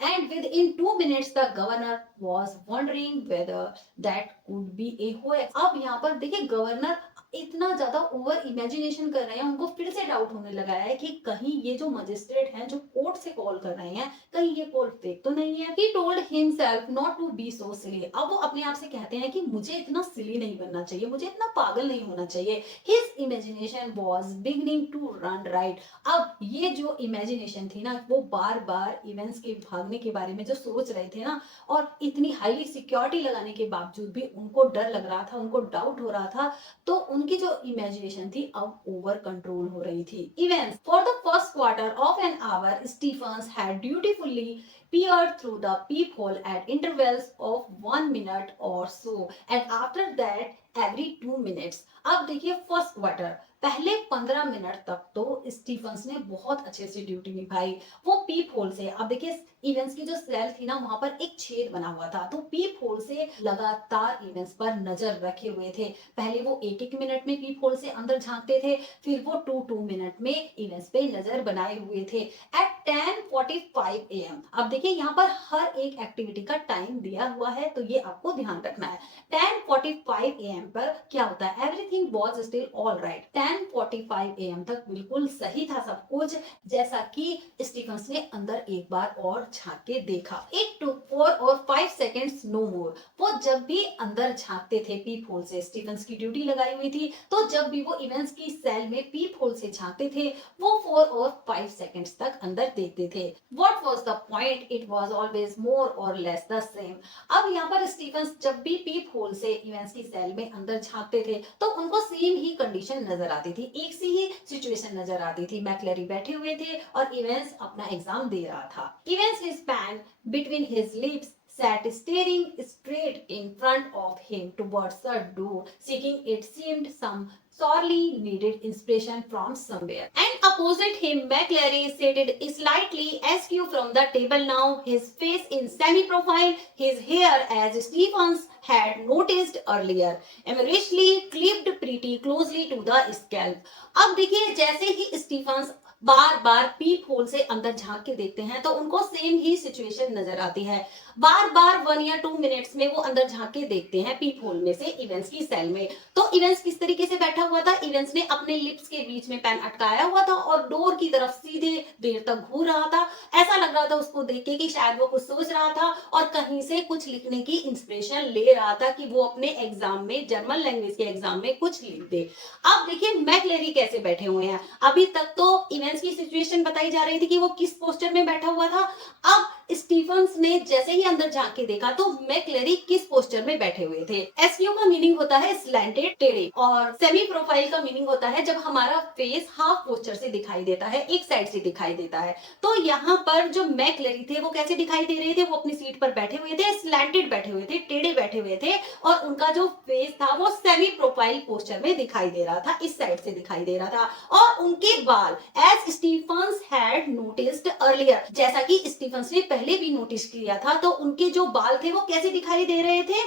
And within 2 minutes, the governor was wondering whether that could be a hoax। अब यहाँ पर देखिए गवर्नर इतना ज्यादा ओवर इमेजिनेशन कर रहे हैं, उनको फिर से डाउट होने लगा है कि कहीं ये जो मजिस्ट्रेट हैं जो कोर्ट से कॉल कर रहे हैं, कहीं ये कॉल फेक तो नहीं है। He told himself not to be so silly। अब वो अपने आप से कहते हैं कि मुझे इतना सिली नहीं बनना चाहिए, मुझे इतना पागल नहीं होना चाहिए। His imagination was beginning to run right। अब ये जो इमेजिनेशन थी ना, वो बार बार इवेंट्स के भागने के बारे में जो सोच रहे थे ना, और इतनी हाईली सिक्योरिटी लगाने के बावजूद भी उनको डर लग रहा था, उनको डाउट हो रहा था, तो उनकी जो इमेजिनेशन थी अब ओवर कंट्रोल हो रही थी। Events. For the first quarter of an hour Stephens had dutifully peered through the peephole at intervals of 1 minute or so, and after that every 2 minutes। अब देखिए फर्स्ट क्वार्टर, पहले 15 minute तक तो Stephen's ने बहुत अच्छे से ड्यूटी निभाई। वो पीप होल से, अब देखिए इवेंट्स की जो सेल थी ना, वहां पर एक छेद बना हुआ था, तो पीप होल से लगातार इवेंट्स पर नजर रखे हुए थे। पहले वो 1-1 मिनट में पीप होल से अंदर झांकते थे, फिर वो 2-2 मिनट में इवेंट्स पे नजर बनाए हुए थे। At 10:45 AM। अब देखिए यहाँ पर हर एक एक्टिविटी का टाइम दिया हुआ है, तो ये आपको ध्यान रखना है। 10:45 AM पर क्या होता है, everything was still all right. 10:45 AM तक बिल्कुल सही था सब कुछ, जैसा कि स्टीफन्स ने अंदर एक बार और झांक के देखा। इट टुक 4 और 5 सेकेंड्स नो मोर। वो जब भी अंदर झांकते थे पीप होल से, स्टीफन्स की ड्यूटी लगाई हुई थी, तो जब भी वो इवेंट्स की सेल में पीप होल से झांकते थे, वो 4 और 5 सेकेंड्स तक अंदर देखते थे। What was the point? It was always more or less the same। अब यहाँ पर स्टीफन्स जब भी पीप होल से इवेंट्स की सेल में अंदर झांकते थे, तो उनको सेम ही कंडीशन नजर आती थी, एक सी ही सिचुएशन नजर आती थी। मैक्लेरी बैठे हुए थे और इवेंट्स अपना एग्जाम दे रहा था। Events his pen between his lips sat staring straight in front of him towards the door, seeking it seemed some sorely needed inspiration from somewhere. And opposite him, McLary seated slightly askew from the table now, his face in semi-profile, his hair, as Stephens had noticed earlier, amarishly clipped pretty closely to the scalp. अब देखिए जैसे ही Stephen's बार बार पीप whole से अंदर झांक के देखते हैं तो उनको सेम ही सिचुएशन नजर आती है। बार बार 1 या 2 मिनट्स में वो अंदर झांक के देखते हैं पीप होल में से इवेंस की सेल में। तो इवेंस किस तरीके से बैठा हुआ था, इवेंस ने अपने लिप्स के बीच में पेन अटकाया हुआ था और डोर की तरफ सीधे देर तक घूर रहा था। ऐसा लग रहा था उसको देख के कि शायद वो कुछ सोच रहा था और कहीं से कुछ लिखने की इंस्पिरेशन ले रहा था कि वो अपने एग्जाम में, जर्मन लैंग्वेज के एग्जाम में कुछ लिख दे। अब देखिए मैक्लेरी कैसे बैठे हुए हैं। अभी तक तो इवेंस की सिचुएशन बताई जा रही थी कि वो किस पोस्टर में बैठा हुआ था। अब स्टीफन्स ने जैसे ही अंदर झांक के देखा तो मैक्लेरी किस पोस्टर में बैठे हुए थे। एसक्यू का मीनिंग होता है स्लैंटेड, टेढ़े, और सेमी प्रोफाइल का मीनिंग होता है जब हमारा फेस हाफ पोस्टर से दिखाई देता है, एक साइड से दिखाई देता है। तो यहाँ पर जो मैक्लेरी थे वो कैसे दिखाई दे रहे थे, वो अपनी सीट पर बैठे हुए थे, स्लैंटेड बैठे हुए थे, टेढ़े बैठे हुए थे और उनका जो फेस था वो सेमी प्रोफाइल पोस्टर में दिखाई दे रहा था, इस साइड से दिखाई दे रहा था। और उनके बाल, as Stevens had noticed earlier, जैसा कि स्टीफन्स ने पहले भी नोटिस किया था, तो उनके जो बाल थे वो कैसे दिखाई दे रहे थे।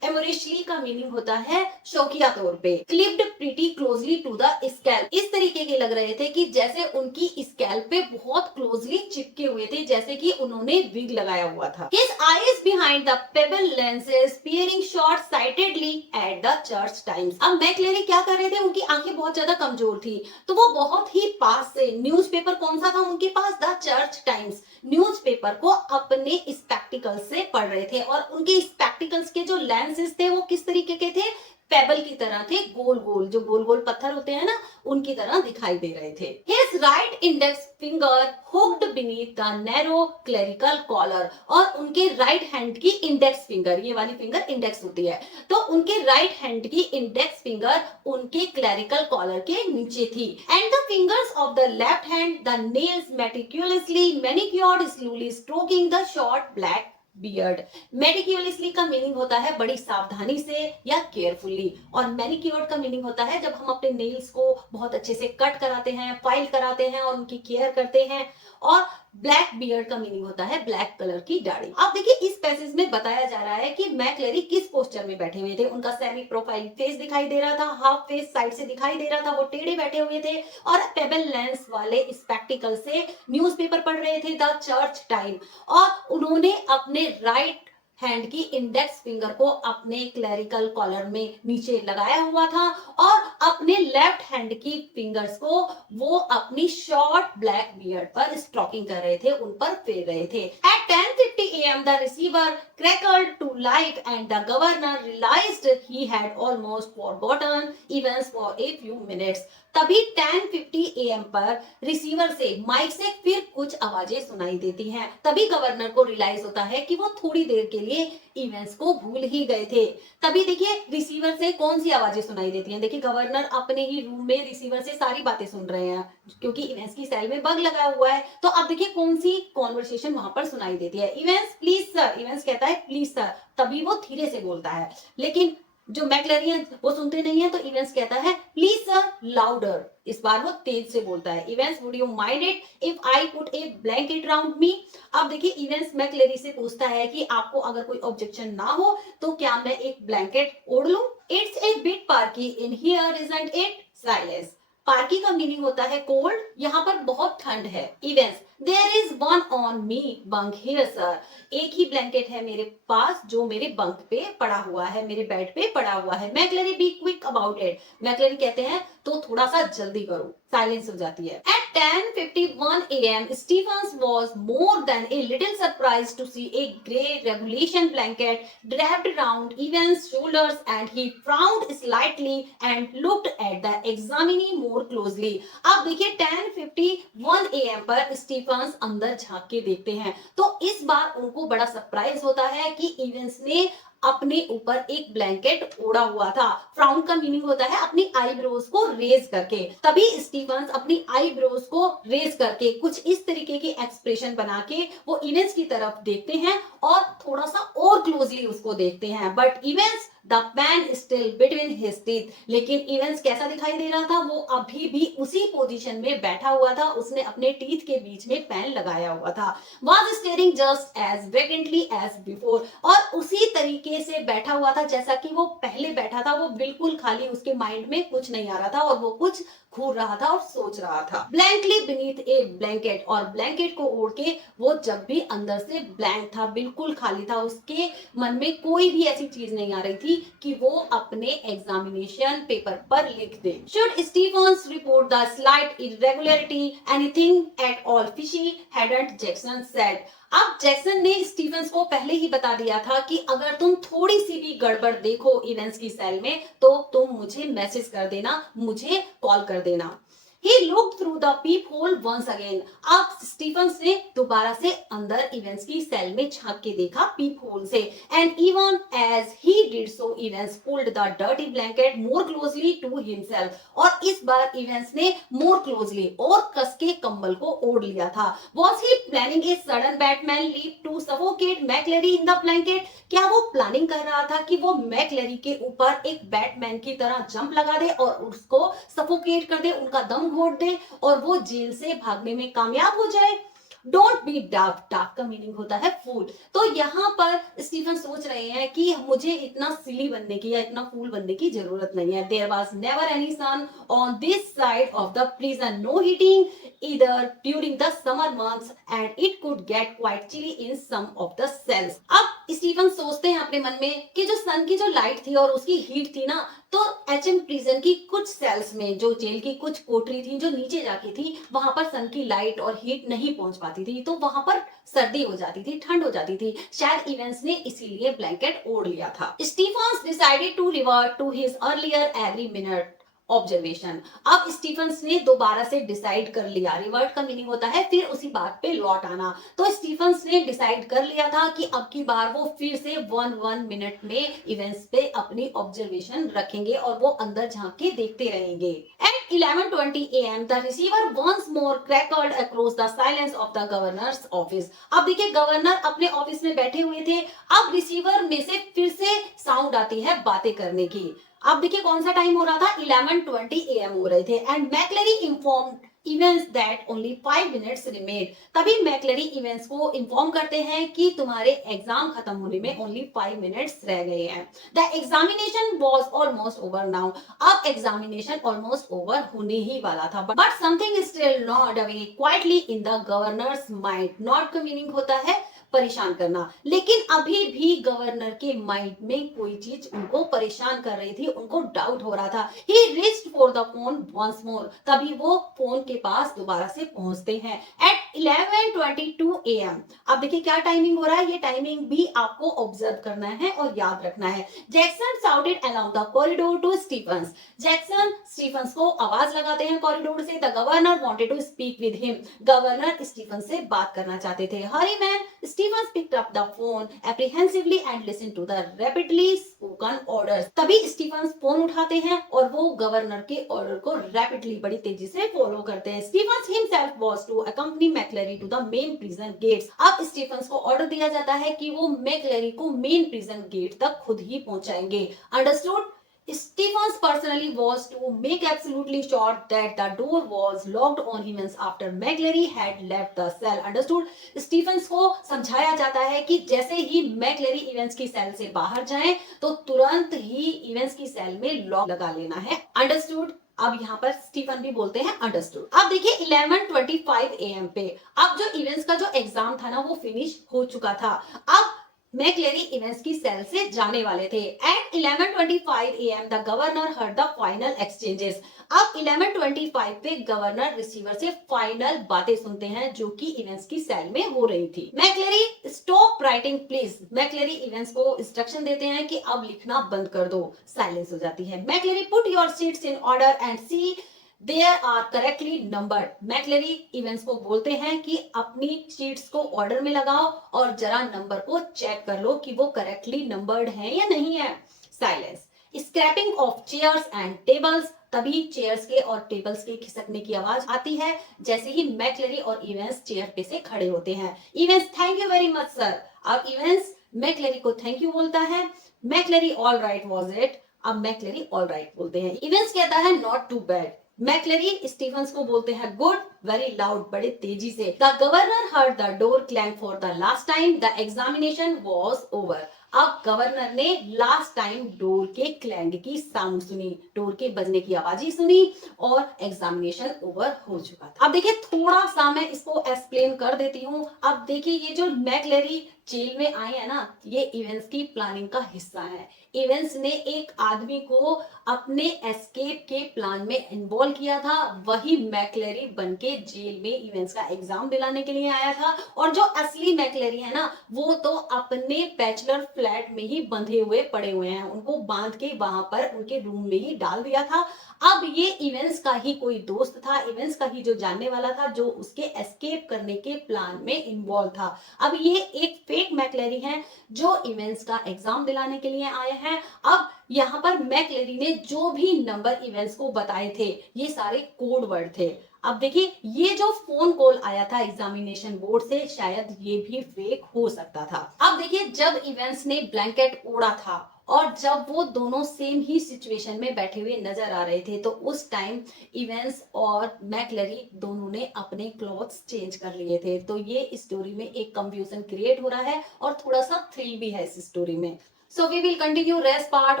एमोरिशली का मीनिंग होता है शौकिया तौर पे। Clipped pretty closely to the scalp, इस तरीके के लग रहे थे कि जैसे उनकी स्कैल्प पे बहुत क्लोजली चिपके हुए थे, जैसे कि उन्होंने विग लगाया हुआ था। His eyes behind the pebble lenses peering short sightedly at the church times। अब मैक्लेरी क्या कर रहे थे, उनकी आंखें बहुत ज्यादा कमजोर थी तो वो बहुत ही पास से न्यूज़पेपर कौन सा था उनके पास, द चर्च टाइम्स, न्यूज़पेपर को अपने स्पेक्टिकल्स से पढ़ रहे थे और उनके स्पेक्टिकल्स के जो लेंसेस थे वो किस तरीके के थे, पेबल की तरह थे, गोल गोल, जो गोल गोल पत्थर होते हैं ना उनकी तरह दिखाई दे रहे थे। His right index finger hooked beneath the narrow clerical collar, और उनके राइट हैंड की इंडेक्स फिंगर, ये वाली फिंगर इंडेक्स होती है, तो उनके राइट हैंड की इंडेक्स फिंगर उनके क्लरिकल कॉलर के नीचे थी। And the fingers of the left hand, the nails meticulously manicured, slowly stroking the short black beard. Meticulously का मीनिंग होता है बड़ी सावधानी से या केयरफुली, और मैनिक्योर्ड का मीनिंग होता है जब हम अपने नेल्स को बहुत अच्छे से कट कराते हैं, फाइल कराते हैं और उनकी केयर करते हैं। और ब्लैक बियर्ड का मीनिंग होता है ब्लैक कलर की दाढ़ी। अब देखिए इस पैसेज में बताया जा रहा है कि मैक्लेरी किस पोस्टर में बैठे हुए थे। उनका सेमी प्रोफाइल फेस दिखाई दे रहा था, हाफ फेस साइड से दिखाई दे रहा था, वो टेढ़े बैठे हुए थे और पेबल लेंस वाले स्पेक्टिकल से न्यूज़पेपर पढ़ रहे थे, द चर्च टाइम, और उन्होंने अपने राइट हैंड की इंडेक्स फिंगर को अपने क्लरिकल कॉलर में नीचे लगाया हुआ था और अपने लेफ्ट हैंड की फिंगर्स को वो अपनी शॉर्ट ब्लैक बियर्ड पर स्ट्रोकिंग कर रहे थे, उन पर फेर रहे थे। At 10:50 AM the receiver crackled to life and the governor realized he had almost forgotten events for a few minutes। तभी 10:50 AM पर रिसीवर से, माइक से फिर कुछ आवाजें सुनाई देती हैं। तभी गवर्नर को रियलाइज होता है कि वो थोड़ी देर के लिए इवेंट्स को भूल ही गए थे। तभी देखिए रिसीवर से कौन सी आवाजें सुनाई देती हैं। देखिए गवर्नर अपने ही रूम में रिसीवर से सारी बातें सुन रहे हैं क्योंकि इवेंट्स की सेल में बग लगा हुआ है। तो अब देखिए कौन सी कॉन्वर्सेशन वहां पर सुनाई देती है। इवेंट्स प्लीज सर, इवेंट्स कहता है प्लीज सर, तभी वो धीरे से बोलता है, लेकिन जो मैक्लेरियन वो सुनते नहीं है तो इवेंट्स कहता है प्लीज सर लाउडर, इस बार वो तेज से बोलता है। Events would you mind it if I put A blanket around me. अब देखिए इवेंट्स मैक्लेरी से पूछता है कि आपको अगर कोई ऑब्जेक्शन ना हो तो क्या मैं एक ब्लैंकेट ओढ़ लूं। It's a bit parky in here isn't it, silence. Parky का मीनिंग होता है कोल्ड, यहाँ पर बहुत ठंड है। Evans, there is one on me bunk here sir, एक ही ब्लैंकेट है मेरे पास जो मेरे बंक पे पड़ा हुआ है, मेरे बेड पे पड़ा हुआ है। मैक्लेरी बी क्विक अबाउट इट, मैक्लेरी कहते हैं तो थोड़ा सा जल्दी करो, साइलेंस हो जाती है। At 10:51 AM, Stephens was more than a little surprised to see a grey regulation blanket draped around Evans' shoulders, and he frowned slightly and looked at the examinee more closely। अब देखिए 10:51 AM पर Stephen's अंदर झांक के देखते हैं तो इस बार उनको बड़ा सरप्राइज होता है कि इवेंस ने अपने ऊपर एक ब्लैंकेट ओढ़ा हुआ था। फ्राउन का मीनिंग होता है अपनी आईब्रोज को रेज करके। तभी स्टीफन्स अपनी आईब्रोज को रेज करके कुछ इस तरीके की एक्सप्रेशन बना के वो इवेंट्स की तरफ देखते हैं और थोड़ा सा और क्लोजली उसको देखते हैं। But Evans the pen still between his teeth. लेकिन इवेंस कैसा दिखाई दे रहा था, वो अभी भी उसी पोजीशन में बैठा हुआ था, उसने अपने टीथ के बीच में पेन लगाया हुआ था। was staring just as vacantly as before, और उसी तरीके से बैठा हुआ था जैसा कि वो पहले बैठा था, वो बिल्कुल खाली, उसके माइंड में कुछ नहीं आ रहा था और वो कुछ घूर रहा था और सोच रहा था। ब्लैंकली बीनीथ ए ब्लैंकेट, और ब्लैंकेट को ओढ़ के वो जब भी अंदर से ब्लैंक था, बिल्कुल खाली था, उसके मन में कोई भी ऐसी चीज नहीं आ रही थी कि वो अपने एग्जामिनेशन पेपर पर लिख दे। Should Stephens report the slight irregularity anything at all fishy hadn't Jackson said. अब जैक्सन ने स्टीफन्स को पहले ही बता दिया था कि अगर तुम थोड़ी सी भी गड़बड़ देखो इवेंट्स की सेल में तो तुम मुझे मैसेज कर देना, मुझे कॉल कर देना। He looked through the peephole once again. अब स्टीफन्स ने दोबारा से अंदर इवेंट्स की सेल में झांक के देखा पीप होल से, and even as he did so, Evans pulled the dirty blanket more closely to himself. और इस बार इवेंट्स ने more closely और कस के कंबल को ओढ़ लिया था। Was he planning a sudden Batman leap to suffocate McLary in the blanket? क्या वो प्लानिंग कर रहा था कि वो मैकलेरी के ऊपर एक बैटमैन की तरह जंप लगा दे और उसको सफोकेट कर दे, उनका दम घोट दे और वो जेल से भागने में कामयाब हो जाए? डोंट बी डार्क, डार्क का मीनिंग होता है फूल। तो यहाँ पर स्टीफन सोच रहे हैं कि मुझे इतना सिली बनने की या इतना फूल बनने की जरूरत नहीं है। There was never any sun on this side of the prison, no heating either during the summer months and it could get quite chilly in some of the cells. अब स्टीफन सोचते हैं अपने मन में कि जो सन की जो लाइट थी और उसकी हीट थी ना, तो एचएम प्रिजन की कुछ सेल्स में, जो जेल की कुछ कोठरी थी जो नीचे जाके थी, वहां पर सन की लाइट और हीट नहीं पहुंच पाती थी, तो वहां पर सर्दी हो जाती थी, ठंड हो जाती थी। शायद इवेंट्स ने इसीलिए ब्लैंकेट ओढ़ लिया था। Stevens decided to revert to his earlier every minute observation. अब स्टीफन्स ने दोबारा से डिसाइड कर लिया, रिवर्ट का मीनिंग होता है फिर उसी बात पे लौट आना। तो स्टीफन्स ने डिसाइड कर लिया था कि अब की बार वो फिर से 1 मिनट में इवेंट्स पे अपनी ऑब्जर्वेशन रखेंगे और वो अंदर झांक के देखते रहेंगे। At 11:20 AM the receiver once more crackled across the silence of the governor's office. अब देखिए गवर्नर अपने ऑफिस में बैठे हुए थे, अब रिसीवर में से फिर से साउंड आती है बातें करने की। अब देखिए कौन सा टाइम हो रहा था, 11:20 AM हो रहे थे। And McLeary informed events that only 5 minutes remain. तभी मैकलेरी इवेंट्स को इन्फॉर्म करते हैं कि तुम्हारे एग्जाम खत्म होने में ओनली 5 मिनट्स रह गए हैं। The examination was almost over now. अब एग्जामिनेशन ऑलमोस्ट ओवर होने ही वाला था, but something still not away quietly in the governors mind. Not का मीनिंग होता है परेशान करना, लेकिन अभी भी गवर्नर के माइंड में कोई चीज उनको परेशान कर रही थी, उनको डाउट हो रहा था। He reached for the phone once more. तभी वो फोन के पास दोबारा से पहुंचते हैं। At 11:22 AM। अब देखिए क्या टाइमिंग हो रहा है, ये टाइमिंग भी आपको ऑब्जर्व करना है और याद रखना है। Jackson shouted along the corridor to Stevens. Jackson Stevens को आवाज लगाते हैं कॉरिडोर से। The governor wanted to speak with him. Governor Stephen से बात करना चाहते थे। Hurry man, Stevens picked up the phone apprehensively and listened to the rapidly spoken orders. तभी स्टीफन्स फोन उठाते हैं और वो गवर्नर के ऑर्डर को रैपिडली, बड़ी तेजी से फॉलो करते हैं। Stevens himself was to accompany McLary to the main prison gates. अब स्टीफन्स को ऑर्डर दिया जाता है कि वो मैकलेरी को मेन प्रिजन गेट तक खुद ही पहुंचाएंगे। Understood? Stevens personally was to make absolutely sure that the door was locked on him after McLary had left the cell. Understood? Stevens को समझाया जाता है कि जैसे ही मैकलेरी इवेंट्स की सेल से बाहर जाएं तो तुरंत ही इवेंट्स की सेल में लॉक लगा लेना है। अंडरस्टूड? अब यहाँ पर स्टीफन भी बोलते हैं अंडरस्टूड। अब देखिए 11:25 AM पे अब जो इवेंट्स का जो एग्जाम था ना वो फिनिश हो चुका था। अब मैकलेरी इवेंट्स की सेल से जाने वाले थे। At 11:25 AM the governor heard the final exchanges. अब 11:25 पे गवर्नर रिसीवर से फाइनल बातें सुनते हैं जो कि इवेंट्स की सेल में हो रही थी। McLeary stop writing please. McLeary Evans को इंस्ट्रक्शन देते हैं कि अब लिखना बंद कर दो। साइलेंस हो जाती है। McCleary put your seats in order and see There are correctly numbered. McCleary Evans को बोलते हैं कि अपनी शीट्स को ऑर्डर में लगाओ और जरा नंबर को चेक कर लो कि वो करेक्टली नंबर्ड है या नहीं है। Silence. Scraping of chairs and tables. तभी चेयर्स के और टेबल्स के खिसकने की आवाज आती है जैसे ही मैकलेरी और इवेंट्स चेयर पे से खड़े होते हैं। Evans thank you very much sir. अब इवेंट्स मैकलेरी को थैंक यू बोलता है। McCleary all right was it. अब मैकलरी ऑल राइट बोलते हैं। इवेंस कहता है not too bad. McCleary Stevens को बोलते हैं गुड वेरी लाउड, बड़े तेजी से। The governor heard the door clang for the last time, the examination was over. अब गवर्नर ने लास्ट टाइम डोर के क्लैंग की साउंड सुनी, डोर के बजने की आवाज ही सुनी और एग्जामिनेशन ओवर हो चुका था। अब देखिए थोड़ा सा मैं इसको एक्सप्लेन कर देती हूँ। अब देखिए ये जो मैकलरी जेल में आए हैं ना, ये इवेंट्स की प्लानिंग का हिस्सा है। इवेंट्स ने एक आदमी को अपने एस्केप के प्लान में इन्वॉल्व किया था, वही मैकलरी बन के जेल में इवेंट्स का एग्जाम दिलाने के लिए आया था। और जो असली मैकलरी है ना, वो तो अपने बैचलर फ्लैट में ही बंधे हुए पड़े हुए हैं, उनको बांध के वहां पर उनके रूम में ही डाल दिया था। अब ये इवेंट्स का ही कोई दोस्त था, इवेंट्स का ही जो जानने वाला था, जो उसके एस्केप करने के प्लान में इन्वॉल्व था। अब ये एक फेक मैकलरी है जो इवेंट्स का एग्जाम दिलाने के लिए आए हैं। अब यहाँ पर मैकलरी ने जो भी नंबर इवेंट्स को बताए थे, ये सारे कोड वर्ड थे। अब देखिए ये जो फोन कॉल आया था एग्जामिनेशन बोर्ड से, शायद ये भी फेक हो सकता था। अब देखिए जब इवेंट्स ने ब्लैंकेट ओढ़ा था और जब वो दोनों सेम ही सिचुएशन में बैठे हुए नजर आ रहे थे, तो उस टाइम इवेंट्स और मैकलरी दोनों ने अपने क्लॉथ्स चेंज कर लिए थे। तो ये स्टोरी में एक कंफ्यूजन क्रिएट हो रहा है और थोड़ा सा थ्रिल भी है इस स्टोरी में। So we will continue rest part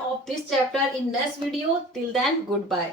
of this chapter in next video. Till then, goodbye.